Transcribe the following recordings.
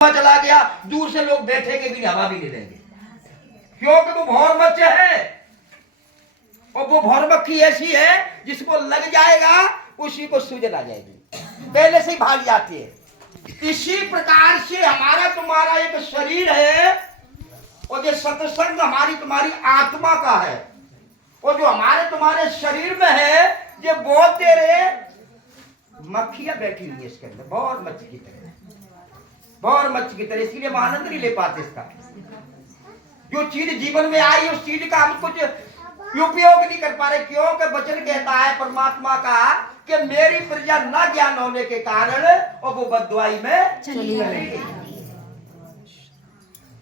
चला गया, दूर से लोग बैठे के भी हवा भी नहीं देंगे, क्योंकि वो भौर मच्छी है। और वो भौर मक्खी ऐसी है जिसको लग जाएगा उसी को सूजन आ जाएगी, पहले से ही भाग जाती है। इसी प्रकार से हमारा तुम्हारा एक शरीर है और जो सत्संग हमारी तुम्हारी आत्मा का है, और जो हमारे तुम्हारे शरीर में है ये बहुत तेरे मक्खियां बैठी हुई है इसके अंदर, भौर मच्छी की तरह, भौर मच्छी की तरह। इसलिए हम आनंद नहीं ले पाते इसका। जो चीज जीवन में आई उस चीज का हम कुछ उपयोग नहीं कर पा रहे, क्योंकि वचन कहता है परमात्मा का कि मेरी प्रजा न ज्ञान होने के कारण और वो बददुआई में चली गई।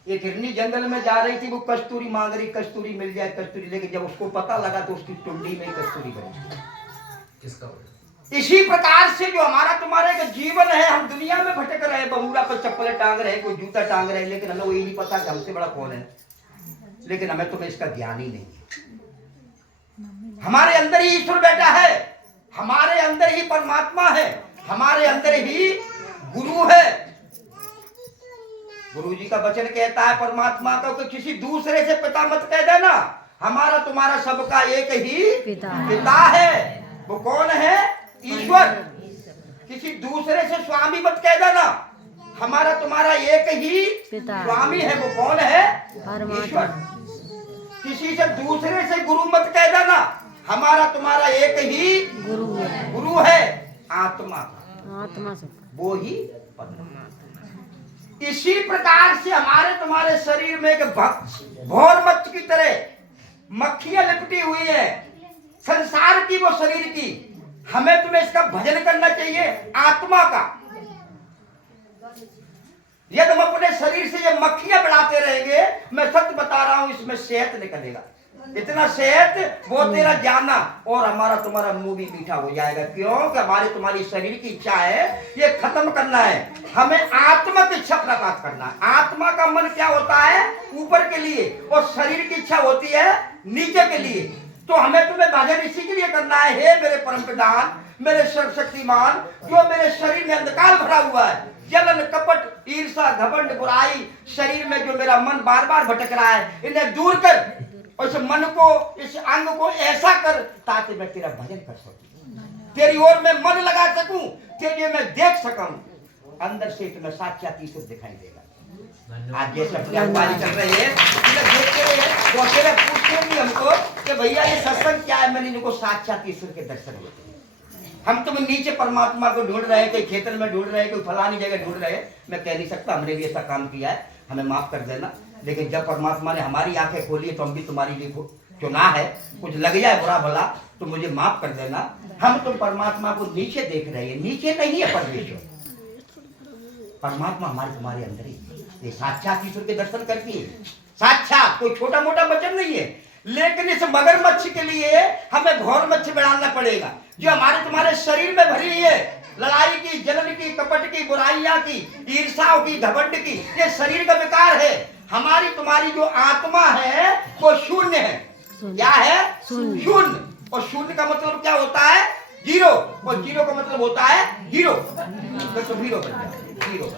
एक हिरनी जंगल में जा रही थी, वो कस्तूरी मांग रही, कस्तूरी मिल जाए कस्तूरी, लेकिन जब उसको पता लगा तो उसकी टुंडी में कस्तूरी बनी। इसी प्रकार से जो हमारा तुम्हारा एक जीवन है, हम दुनिया में भटक रहे, बमूरा पर चप्पल टांग रहे, कोई जूता टांग रहे, लेकिन हमें वो ये नहीं पता कि हमसे बड़ा कौन है, लेकिन हमें तुम्हें इसका ज्ञान ही नहीं है। हमारे अंदर ही ईश्वर बैठा है, हमारे अंदर ही परमात्मा है, हमारे अंदर ही गुरु है। गुरु जी का वचन कहता है परमात्मा का कि किसी दूसरे से पिता मत कह देना, हमारा तुम्हारा सबका एक ही पिता है। वो कौन है? ईश्वर। किसी दूसरे से स्वामी मत कह देना, हमारा तुम्हारा एक ही स्वामी है। वो कौन है? ईश्वर। किसी से दूसरे से गुरु मत कह देना, हमारा तुम्हारा एक ही गुरु है, आत्मा का, वो ही परमात्मा। इसी प्रकार से हमारे तुम्हारे शरीर में एक भौर मच्छ की तरह मक्खियां लिपटी हुई है, संसार की, वो शरीर की। हमें तुम्हें इसका भजन करना चाहिए, आत्मा का। यदि हम अपने शरीर से ये मक्खियां बढ़ाते रहेंगे, मैं सत्य बता रहा हूं, इसमें शहद निकलेगा, इतना शहद वो तेरा जाना, और हमारा तुम्हारा मुंह भी मीठा हो जाएगा। क्योंकि हमारी तुम्हारी शरीर की इच्छा है ये खत्म करना है, हमें आत्मा की इच्छा प्रकाश करना है। आत्मा का मन क्या होता है? ऊपर के लिए, और शरीर की इच्छा होती है नीचे के लिए। तो हमें तुम्हें भजन इसी के लिए करना है, हे मेरे परम प्रधान, मेरे सर्वशक्तिमान, जो मेरे शरीर में अंधकार भरा हुआ है, जलन, कपट, ईर्षा, घमंड, बुराई, शरीर में जो मेरा मन बार बार भटक रहा है, इन्हें दूर कर, और इस मन को, इस अंग को ऐसा कर ताकि मैं तेरा भजन कर सकूं, तेरी ओर में मन लगा सकूं, तेरे मैं देख सकूं, अंदर से तुम्हें साक्षात ईश्वर दिखाई देगा। आज ये सब व्यापारी चल रहे हैं, देखते रहे, तो अकेले पूछते भी हमको कि भैया ये सत्संग क्या है? मैंने इनको साक्षात ईश्वर के दर्शन होते हैं। हम तुम नीचे परमात्मा को ढूंढ रहे, कोई खेतर में ढूंढ रहे, कोई फलानी जगह ढूंढ रहे। मैं कह नहीं सकता हमने भी ऐसा काम किया है, हमें माफ कर देना, लेकिन जब परमात्मा ने हमारी आंखें खोली है तो हम भी तुम्हारी लिए चुना है। कुछ लग जाए बुरा भला तो मुझे माफ कर देना। हम तुम परमात्मा को नीचे देख रहे हैं, नीचे नहीं है परमेश्वर, परमात्मा हमारे तुम्हारे अंदर ही। ये साक्षात ईश्वर के दर्शन करती है, साक्षात, कोई छोटा मोटा वचन नहीं है। लेकिन इस मगरमच्छ के लिए हमें भौर मच्छ बढ़ाना पड़ेगा, जो हमारे तुम्हारे शरीर में भरी है, लड़ाई की, जलन की, कपट की, बुराइयां की, ईर्षाओं की, घमंड की। ये शरीर का विकार है। हमारी तुम्हारी जो आत्मा है वो शून्य है। क्या है? शून्य। और शून्य का मतलब क्या होता है? जीरो। और जीरो का मतलब होता है हीरो। तो हीरो बन जाए, हीरो।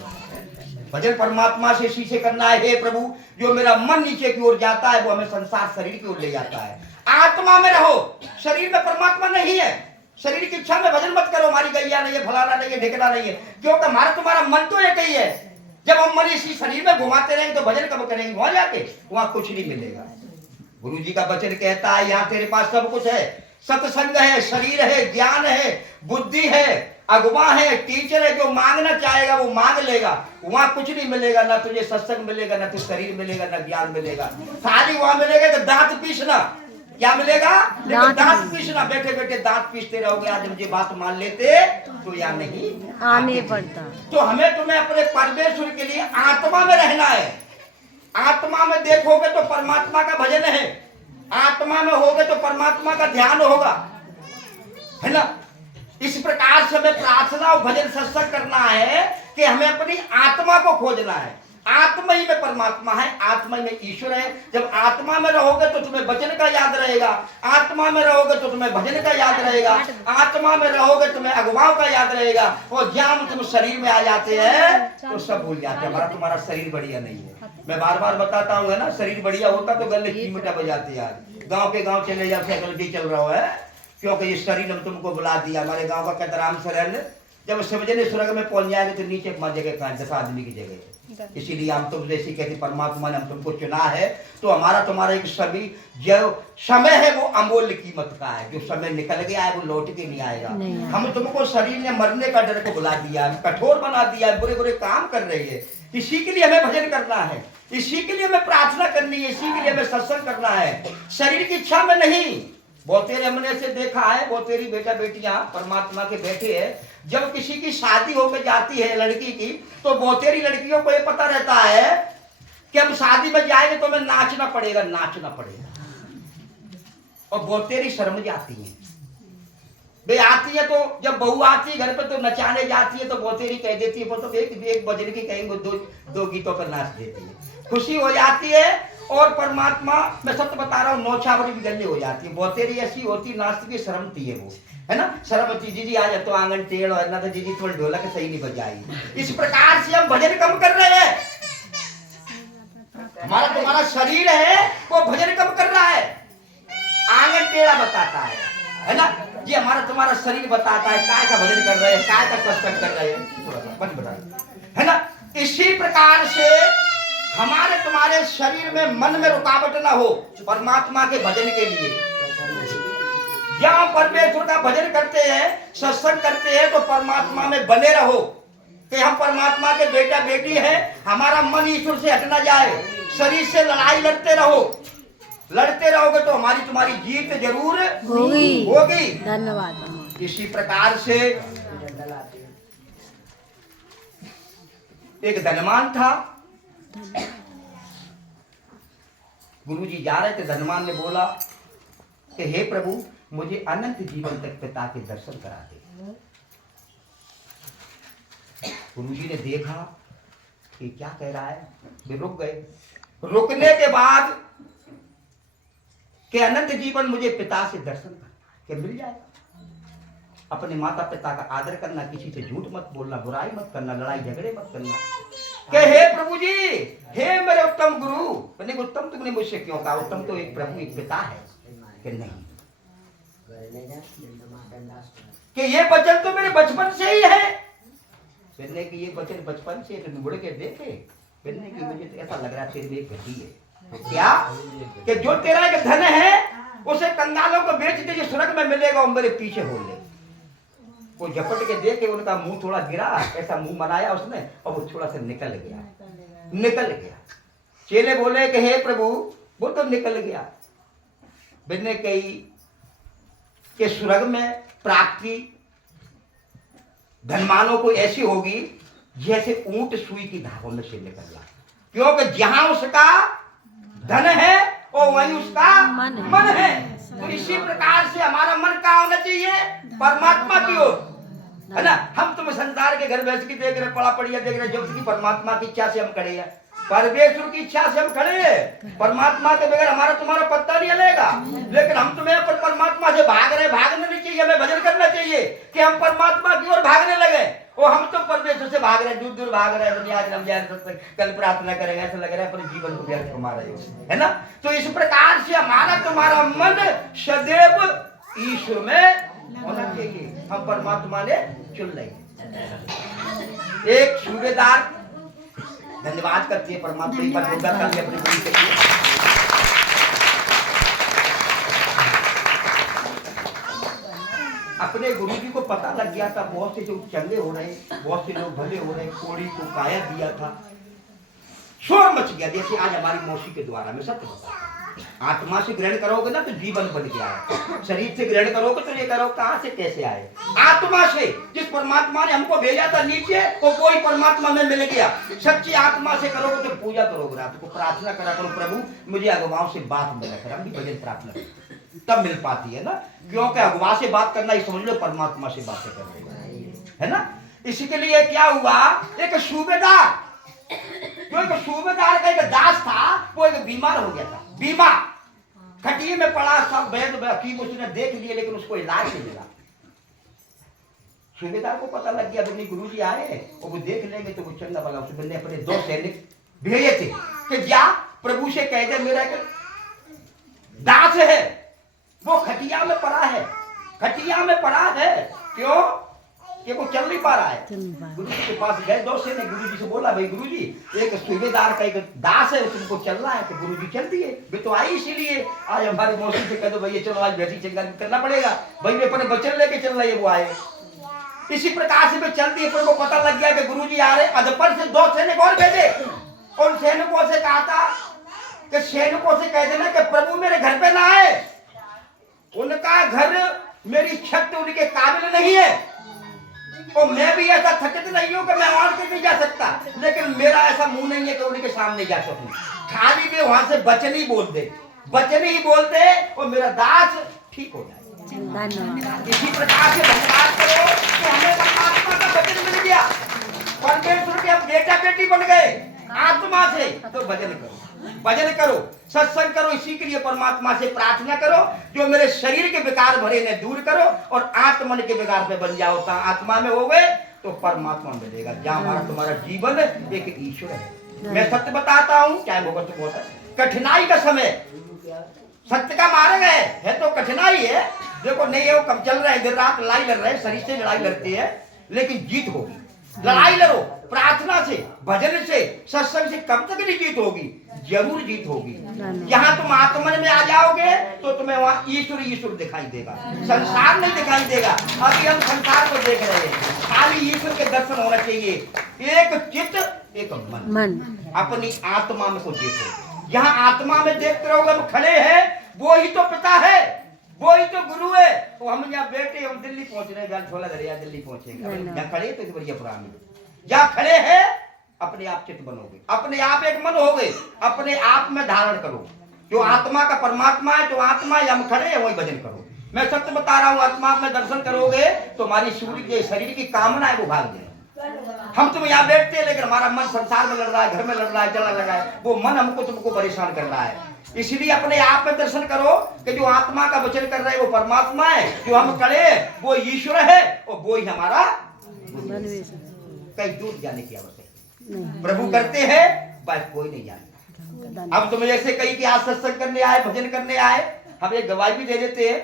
भजन परमात्मा से शीशे करना है, हे प्रभु, जो मेरा मन नीचे की ओर जाता है वो हमें संसार शरीर की ओर ले जाता है। आत्मा में रहो, शरीर में परमात्मा नहीं है। शरीर की इच्छा में भजन मत करो, हमारी गैया नहीं है, फलाना नहीं है, ढिकना नहीं है, क्योंकि हमारा तुम्हारा मन तो एक ही है। जब हम मन इसी शरीर में घुमाते रहेंगे तो भजन कब करेंगे? वहां जाके वहां कुछ नहीं मिलेगा। गुरु जी का वचन कहता है यहाँ तेरे पास सब कुछ है, सत्संग है, शरीर है, ज्ञान है, बुद्धि है, अगवा है, टीचर है, जो मांगना चाहेगा वो मांग लेगा। वहां कुछ नहीं मिलेगा, ना तुझे सत्संग मिलेगा, ना तुझे शरीर मिलेगा, ना ज्ञान मिलेगा। खाली वहां मिलेगा कि दांत पीसना। क्या मिलेगा? दांत पीसना, बैठे बैठे दांत पीसते रहोगे। आज मुझे बात मान लेते तो या नहीं आने पड़ता। तो हमें तुम्हें अपने परमेश्वर के लिए आत्मा में रहना है। आत्मा में देखोगे तो परमात्मा का भजन है, आत्मा में होगे तो परमात्मा का ध्यान होगा, है ना? इस प्रकार से हमें प्रार्थना और भजन सत्संग करना है कि हमें अपनी आत्मा को खोजना है। आत्मा ही में परमात्मा है, आत्मा ही में ईश्वर है। जब आत्मा में रहोगे तो तुम्हें वचन का याद रहेगा, आत्मा में रहोगे तो तुम्हें भजन का याद रहेगा, आत्मा में रहोगे तुम्हें अगुवाओं का याद रहेगा। और जहाँ तुम शरीर में आ जाते हैं तो सब भूल जाते हैं। हमारा तुम्हारा शरीर बढ़िया नहीं है। मैं बार बार बताता हूँ, है ना, शरीर बढ़िया होता तो गले कीमटा बजाते यार, गांव के गांव चले जाओ, साइकिल चल रहा है, क्योंकि ये शरीर ने तुमको बुला दिया। हमारे गांव का कहता राम शरण, जब समझने स्वर्ग में पहुंच जाएंगे तो नीचे मर जगह 10 आदमी की जगह। इसीलिए हम तुम जैसी कहते परमात्मा ने हम तुमको चुना है, तो हमारा तुम्हारा एक सभी जो समय है वो अमूल्य कीमत का है। जो समय निकल गया है वो लौट के नहीं आएगा। हम तुमको शरीर ने मरने का डर को बुला दिया, कठोर बना दिया, बुरे बुरे काम कर रही है। इसी के लिए हमें भजन करना है, इसी के लिए हमें प्रार्थना करनी है, इसी के लिए हमें सत्संग करना है, शरीर की इच्छा में नहीं। बहुत तेरे हमने से देखा है, बहुत तेरी बेटा बेटियां परमात्मा के बैठे हैं, जब किसी की शादी होकर जाती है लड़की की, तो बहुत तेरी लड़कियों को ये पता रहता है कि हम शादी में जाएंगे तो हमें नाचना पड़ेगा, नाचना पड़ेगा। और बहुत तेरी शर्म जाती है, वे आती है तो जब बहू आती है घर पे तो नचाने जाती है तो बहुत तेरी कह देती है, तो एक बजन की कहेंगे, दो गीतों पर नाच देती है, खुशी हो जाती है। और परमात्मा, मैं सत्य बता रहा हूँ, नौछावरी भी गंजे हो जाती है। बहुत तेरी ऐसी होती नाचती की शर्मती है वो, है ना, शर्मती। जीजी आज तो आंगन टेढ़ और ना तो जीजी थोड़ी ढोलक सही नहीं बजाई। इस प्रकार से हम भजन कम कर रहे हैं। हमारा तुम्हारा शरीर है वो भजन कम कर रहा है, आंगन टेढ़ा बताता है ना। ये हमारा तुम्हारा शरीर बताता है काय का भजन कर रहे हैं, काय का कसरत कर रहे हैं, थोड़ा सा बता, है ना। इसी प्रकार से हमारे तुम्हारे शरीर में मन में रुकावट ना हो परमात्मा के भजन के लिए। जहां परमेश्वर का भजन करते हैं, सत्संग करते हैं, तो परमात्मा में बने रहो कि हम परमात्मा के बेटा बेटी हैं। हमारा मन ईश्वर से हट ना जाए, शरीर से लड़ाई लड़ते रहो। लड़ते रहोगे तो हमारी तुम्हारी जीत जरूर होगी। धन्यवाद। इसी प्रकार से एक धनवान था, गुरुजी जा रहे थे, धनवान ने बोला कि हे प्रभु मुझे अनंत जीवन तक पिता के दर्शन करा दे। गुरुजी ने देखा कि क्या कह रहा है, वे रुक गए। रुकने के बाद कि अनंत जीवन मुझे पिता से दर्शन करना है, कि मिल जाएगा। अपने माता पिता का आदर करना, किसी से झूठ मत बोलना, बुराई मत करना, लड़ाई झगड़े मत करना। कि हे प्रभु जी, हे मेरे उत्तम गुरु। मैंने उत्तम तुमने मुझसे क्यों कहा, उत्तम तो एक प्रभु एक पिता है। कि नहीं, कि ये वचन तो मेरे बचपन से ही है। कहने की ये वचन बचपन से तो मुड़ के देखे। कहने की मुझे तो ऐसा लग रहा है तेरे में एक घटी है। तो क्या कि जो तेरा एक धन है उसे कंगालों को बेच दे, जो स्वर्ग में मिलेगा वो मेरे पीछे हो ले। वो झपट के देखे, उनका मुंह थोड़ा गिरा, ऐसा मुंह बनाया उसने और वो थोड़ा सा निकल गया। चेले बोले कि हे प्रभु, वो तो निकल गया। मैंने कही कि स्वर्ग में प्राप्ति धनवानों को ऐसी होगी जैसे ऊंट सुई की धागों में से निकलना, क्योंकि जहां उसका धन है और वहीं उसका मन है। तो इसी प्रकार से हमारा मन कहाँ होना चाहिए, परमात्मा की ओर, है ना। हम तुम संसार के घर बैठ के देख रहे, पड़ा पड़िया देख रहे, जब की परमात्मा की इच्छा से हम खड़े हैं, परमेश्वर की इच्छा से हम खड़े हैं। परमात्मा के बगैर हमारा तुम्हारा पत्ता नहीं हलेगा। लेकिन हम तुम्हें पर परमात्मा से भाग रहे, भागना नहीं चाहिए, हमें भजन करना चाहिए कि हम परमात्मा की ओर भागने लगे। और हम तो परमेश्वर से भाग रहे, दूर दूर भाग रहे हैं, दुनिया हम कल प्रार्थना करेंगे, ऐसा लग रहा है पर जीवन को व्यर्थ कमा रहे हो, है ना। तो इस प्रकार से हमारा तुम्हारा मन सदैव ईश्वर में होना चाहिए। हम परमात्मा ने चुन लेंगे। एक सूबेदार धन्यवाद करती है परमात्मा की, अपनी गुरु के लिए। अपने गुरु जी को पता लग गया था, बहुत से लोग चंगे हो रहे, बहुत से लोग भले हो रहे, कोड़ी को काया दिया था, शोर मच गया। जैसे आज हमारी मौसी के द्वारा, मैं सत्य बता, आत्मा से ग्रहण करोगे ना तो जीवन बन गया है, शरीर से ग्रहण करोगे तो ये करो कहां से कैसे आए, आत्मा से। जिस परमात्मा ने हमको भेजा था नीचे, वो कोई परमात्मा में मिल गया। सच्ची आत्मा से करोगे तो पूजा करोगे, रात को प्रार्थना करा करो, प्रभु मुझे अगुवाओं से बात मिला कर, हम भी भजन प्रार्थना तब मिल पाती है ना। क्योंकि अगुवा से बात करना ही समझ लो परमात्मा से बातें कर रहे है ना। इसी के लिए क्या हुआ, एक सूबेदार क्योंकि सूबेदार का एक दास था, वो एक बीमार हो गया था, बीमार खटिए में पड़ा, सब वैद्य हकीम उसने देख लिए लेकिन उसको इलाज नहीं मिला। सूबेदार को पता लग गया अपने गुरु जी आए और वो देख लेंगे तो वो चलना वाला। उसने अपने 2 सैनिक भेजे थे कि जा प्रभु से कह दे मेरा एक दास है, वो खटिया में पड़ा है, खटिया में पड़ा है, क्यों कि वो चल नहीं पा रहा है। गुरु जी के पास गए 2 सैनिक, गुरु जी से बोला भाई गुरु जी एक सूबेदार का एक दास है, तुमको चलना है। तो गुरु जी चल दिए, वे तो आई इसीलिए आज हमारे मौसी से कह दो भैया चलो आज वैसी चंगा करना पड़ेगा, भाई वे अपने बच्चन लेके चल रहे वो आए। इसी प्रकार से वे चल दिए, पर को पता लग गया कि गुरु जी आ रहे। अदपर से 2 सैनिक और भेजे और सैनिकों से कहा था कि सैनिकों से कह देना कि प्रभु मेरे घर पे ना आए, उनका घर मेरी छत उनके काबिल नहीं है और मैं भी ऐसा थकित नहीं हूं कि मैं वहां से नहीं जा सकता, लेकिन मेरा ऐसा मुंह नहीं है कि उनके सामने जा सकूं। खाली वे वहां से वचन ही बोल दे, वचन ही बोलते और मेरा दास ठीक हो जाए। इसी प्रकार से धन्यवाद करो कि हमें परमात्मा का वचन मिल गया, परमेश्वर के हम बेटा बेटी बन गए आत्मा से। तो भजन करो, भजन करो, सत्संग करो, इसी के लिए परमात्मा से प्रार्थना करो जो मेरे शरीर के विकार भरे ने दूर करो और आत्मन के विकार पे बन जाओ। आत्मा में हो गए तो परमात्मा मिलेगा, जहाँ हमारा तुम्हारा जीवन एक ईश्वर है। मैं सत्य बताता हूँ, चाहे भगत तो होता है, कठिनाई का समय सत्य का मार्ग है तो कठिनाई है। देखो नहीं है वो कम चल रहा है, दिन रात लड़ाई लड़ रहे हैं, शरीर से लड़ाई लड़ती है, लेकिन जीत होगी। लड़ाई लड़ो प्रार्थना से, भजन से, सत्संग से, कब तक नहीं जीत होगी? जरूर जीत होगी। जहां तुम आत्मन में आ जाओगे तो तुम्हें वहां ईश्वर ईश्वर दिखाई देगा, संसार नहीं दिखाई देगा। अभी हम संसार को देख रहे हैं, खाली ईश्वर के दर्शन होना चाहिए। एक चित्त एक मन, अपनी आत्मा में को देखो। जहां आत्मा में देखते रहोगे हम खड़े हैं, वो ही तो पिता है, वो ही तो गुरु है। तो हम यहाँ बैठे, हम दिल्ली पहुंच रहे हैं, छोला दरिया दिल्ली पहुंचेंगे। यहाँ खड़े तो बढ़िया पुरानी, जहाँ खड़े हैं अपने आप चित्त बनोगे, अपने आप एक मन होगे, अपने आप में धारण करो। जो आत्मा का परमात्मा है, जो आत्मा है हम खड़े हैं वही भजन करो। मैं सत्य बता रहा हूँ, आत्मा में दर्शन करोगे तो हमारी शरीर की कामना है वो भाग जाए। हम तुम यहाँ बैठते हैं लेकिन हमारा मन संसार में लड़ रहा है, घर में लड़ रहा है, चलने लगा है, वो मन हमको तुमको परेशान कर रहा है। इसलिए अपने आप में दर्शन करो कि जो आत्मा का वचन कर रहे हैं वो परमात्मा है, जो हम करे वो ईश्वर है और वो ही हमारा कहीं दूर जाने की आवश्यकता। प्रभु करते हैं बस, कोई नहीं जानता। अब तुम जैसे कहीं कि आज सत्संग करने आए, भजन करने आए, हम एक गवाही भी दे देते हैं।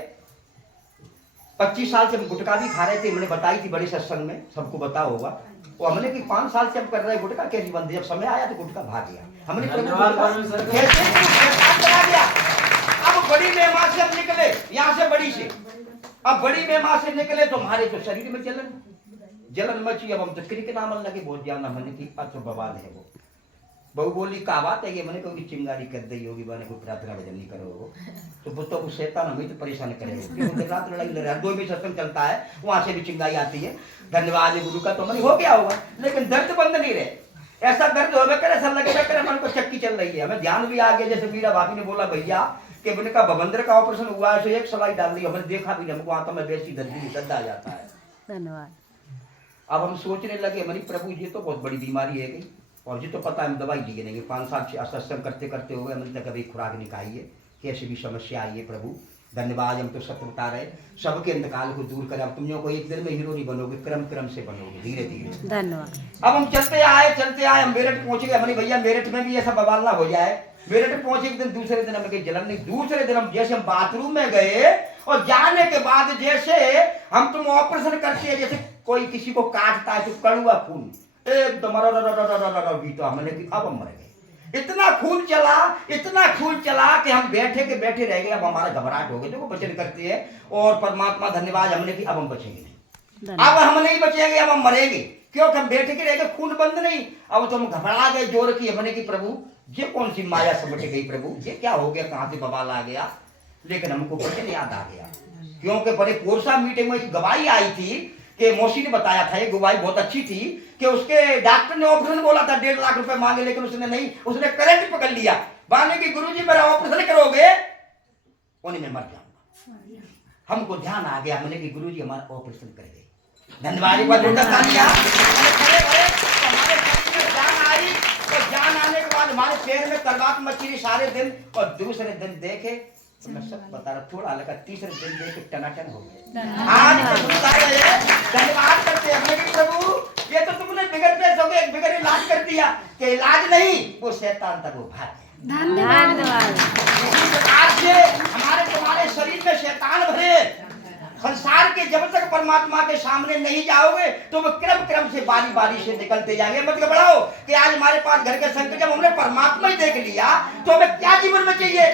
25 साल से हम गुटखा भी खा रहे थे, मैंने बताई थी बड़े सत्संग में, सबको पता होगा। वो हमने कि 5 साल से हम कर रहे गुटखा कैसी बंदी, जब समय आया तो गुटखा भाग गया। हमने गया। अब बड़ी मेहमान से हम निकले, यहाँ से बड़ी से, अब बड़ी मेहमान से निकले तो हमारे तो शरीर में जलन मची। अब हम तो क्रिक नाम लगे बहुत ज्यादा, मैंने की अच्छा बवाल है वो। बहू बोली का बात है ये, मैंने कोई चिंगारी कर दी होगी, मैंने कोई प्रार्थना भजन नहीं करो तो वो तो शैतान हमें तो परेशान करेगा। रात लड़ाई लड़ रहा है, 2 भी सत्संग चलता है, वहां से भी चिंगारी आती है। धन्यवाद गुरु का, तो मैंने हो गया होगा, लेकिन दर्द बंद नहीं रहे। ऐसा दर्द हो करे, ऐसा लगे करे मन को चक्की चल रही है। हमें ध्यान भी आ गया, जैसे मीरा भाभी ने बोला भैया कि मैंने कहा बबंदर का ऑपरेशन हुआ है तो एक सलाई डाल दी, हमने देखा भी, हमको आत्मा में वैसी दर्द आ जाता है। धन्यवाद। अब हम सोचने लगे मनी प्रभु ये तो बहुत बड़ी बीमारी है गई, और ये तो पता है हम दवाई दी नहीं, 5 साल सत्संग करते करते हो गए, हमने तक कभी खुराक नहीं खाई है, कैसी भी समस्या आई है। प्रभु धन्यवाद, हम तो सत्य बता रहे, सबके अंधकार को दूर करें। अब तुम लोगों को एक दिन में हीरो नहीं बनोगे, क्रम क्रम से बनोगे, धीरे धीरे। धन्यवाद। अब हम चलते आए, हम मेरठ पहुंच गए। हमने भैया मेरठ में भी ऐसा बवाल ना हो जाए। मेरठ पहुंचे एक दिन, दूसरे दिन हमें कहीं जलन नहीं। दूसरे दिन हम जैसे हम बाथरूम में गए और जाने के बाद जैसे हम तुम ऑपरेशन करते हैं, जैसे कोई किसी को काटता है तो कड़ुआ खून एकदम बीता, हमने कि अब हम मर गए। इतना खून चला कि हम बैठे के बैठे रह गए। अब हमारा घबराहट हो गई, देखो वचन करते हैं और परमात्मा धन्यवाद, हमने कि अब हम बचेंगे नहीं, अब हम नहीं बचेंगे, अब हम मरेंगे, क्योंकि हम बैठे के रह गए, खून बंद नहीं। अब तो हम घबरा गए, जोर की, हमने कि प्रभु ये कौन सी माया समझ गई, प्रभु ये क्या हो गया, कहां से बवाल आ गया। लेकिन हमको वचन याद आ गया, क्योंकि बड़े कोरसा मीटिंग में गवाही आई थी कि मौसी ने बताया था, ये गवाही बहुत अच्छी थी कि उसके डॉक्टर ने ऑपरेशन बोला था 1.5 लाख रुपए मांगे, लेकिन उसने नहीं, उसने करंट पकड़ लिया। माने कि गुरुजी मेरा ऑपरेशन करोगे, उन्हें मैं मर जाऊंगा। हमको ध्यान आ गया, हमने कि गुरुजी हमारा ऑपरेशन कर गए। धन्यवाद। जान आई तो जान पैर में करवात मचीरी सारे दिन और दूसरे दिन देखे तो मैं सब बता रहा थोड़ा लगा तीसरे दिन देखे टनाटन हो गए। आज धन्यवाद करते हमने कि प्रभु ये तो तुमने बिगड़ पे सब एक बिगड़ इलाज कर दिया कि इलाज नहीं वो शैतान तक वो भाग गया। धन्यवाद। इसी प्रकार से हमारे तुम्हारे शरीर में शैतान भरे संसार के जब तक परमात्मा के सामने नहीं जाओगे तो वो क्रम क्रम से बारी बारी से निकलते जाएंगे। मत घबराओ कि आज हमारे पास घर के संकट जब हमने परमात्मा ही देख लिया तो हमें क्या जीवन में चाहिए।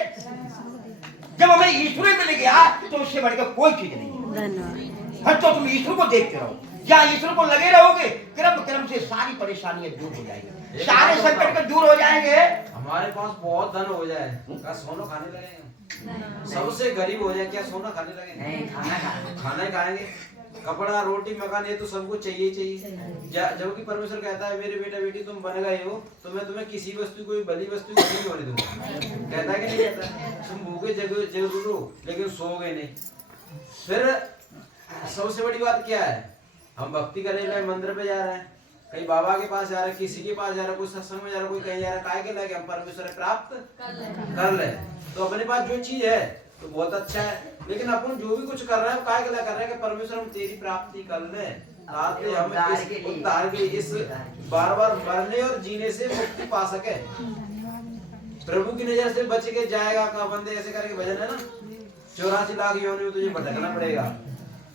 जब हमें ईश्वर मिल गया तो उससे बढ़कर कोई चीज नहीं है। धन्यवाद। तो तुम ईश्वर को देखते रहो, या ईश्वर को लगे रहोगे क्रम क्रम से सारी परेशानियां दूर हो जाएंगी, सारे संकट के दूर हो जाएंगे। हमारे पास बहुत धन हो जाए क्या सोना खाने लगेंगे? सबसे गरीब हो जाए क्या सोना खाने लगेंगे? नहीं, खाना ही खाएंगे। कपड़ा रोटी मकान ये तो सबको चाहिए चाहिए। जबकि परमेश्वर कहता है मेरे बेटा बेटी तुम बन गए हो तो मैं तुम्हें किसी वस्तु कोई भली वस्तु नहीं होने दूंगा। कहता है कि नहीं कहता? तुम भूखे जरूर हो लेकिन सोओगे नहीं। फिर सबसे बड़ी बात क्या है? हम भक्ति करने लगे मंदिर पे जा रहे हैं, कहीं बाबा के पास जा रहे हैं, किसी के पास जा रहे हैं, कोई सत्संग में जा रहा है, कोई कहीं जा रहा है, काय के लगे हम परमेश्वर प्राप्त कर ले। तो अपने पास जो चीज है तो बहुत अच्छा है, लेकिन अपन जो भी कुछ कर रहे हैं काय के लिए कर रहे हैं कि परमेश्वर हम तेरी प्राप्ति कर ले ताकि हम इस उद्धार के इस बार बार मरने और जीने से मुक्ति पा सके। प्रभु की नजर से बच के जाएगा का बंदे ऐसे करके भजन है ना, 84 लाख योनि में तुझे भटकना पड़ेगा।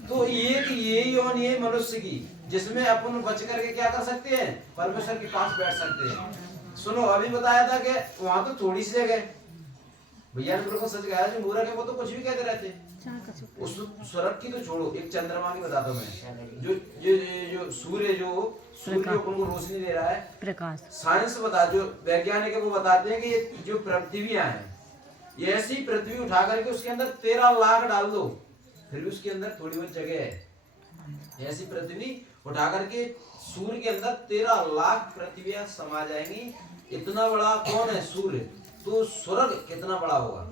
तो ये योन ये मनुष्य की जिसमें अपन बच करके क्या कर सकते हैं? परमेश्वर के पास बैठ सकते हैं। सुनो अभी बताया था कि वहां तो थोड़ी सी जगह भैया ने बिल्कुल सच कहा, जो मूर्ख है वो तो कुछ भी कहते रहते। उस स्वर्ग की तो छोड़ो, एक चंद्रमा की बताता हूं मैं। जो सूर्य जो उनको रोशनी दे रहा है प्रकाश। साइंस बता जो वैज्ञानिक है वो बताते हैं कि ये जो पृथ्वियां हैं ये ऐसी पृथ्वी उठा करके उसके अंदर 13 लाख डाल दो फिर भी उसके अंदर थोड़ी बहुत जगह है। ऐसी पृथ्वी उठा करके सूर्य के अंदर 13 लाख पृथ्वियां समा जाएंगी। इतना बड़ा कौन है? सूर्य। तो स्वर्ग कितना बड़ा होगा?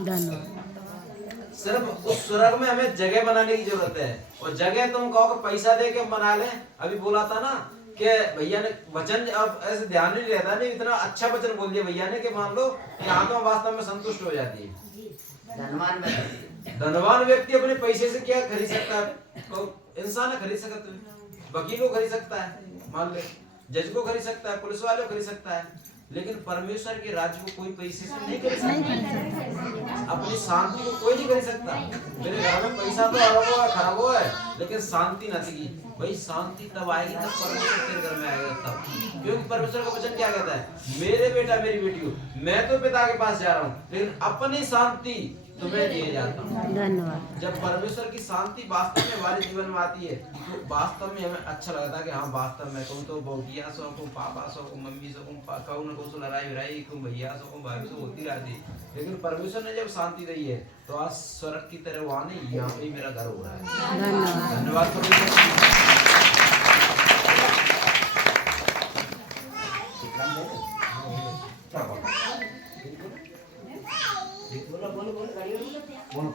धन्यवाद। सिर्फ उस स्वर्ग में हमें जगह बनाने की जरूरत है। और जगह तुम कहो कि पैसा दे के बना ले। अभी बोला था ना कि भैया ने वचन अब ऐसे ध्यान नहीं रहता, नहीं इतना अच्छा वचन बोल दिया भैया ने कि मान लो यहाँ तो वास्तव में संतुष्ट हो जाती है। धनवान व्यक्ति अपने पैसे से क्या खरीद सकता है? इंसान खरीद सकता है, वकील को खरीद सकता है, मान ले जज को खरीद सकता है, पुलिस वाले को खरीद सकता है, लेकिन परमेश्वर के राज्य को कोई पैसे से नहीं खरीद सकता। अपनी शांति को कोई नहीं खरीद सकता। मेरे घर में पैसा तो अरबों है खरबों है लेकिन शांति न थी भाई। शांति तब आएगी तब परमेश्वर तेरे घर में आएगा तब, क्योंकि परमेश्वर का वचन क्या कहता है? मेरे बेटा मेरी बेटी हो, मैं तो पिता के पास जा रहा हूँ लेकिन अपनी शांति तुम्हें दिए जाता हूँ। धन्यवाद। जब परमेश्वर की शांति वास्तव में हमारे जीवन में आती है तो वास्तव में हमें अच्छा लगता है कि हाँ वास्तव में कहूँ तो बहुटिया सो को पापा सो को मम्मी सो को कहूँ ना कहूँ लड़ाई वड़ाई को भैया सो को भाभी सो होती रहती, लेकिन परमेश्वर ने जब शांति दी है तो आज स्वर्ग की तरह वहाँ नहीं यहाँ पे मेरा घर हो रहा है। धन्यवाद परमेश्वर। बोलो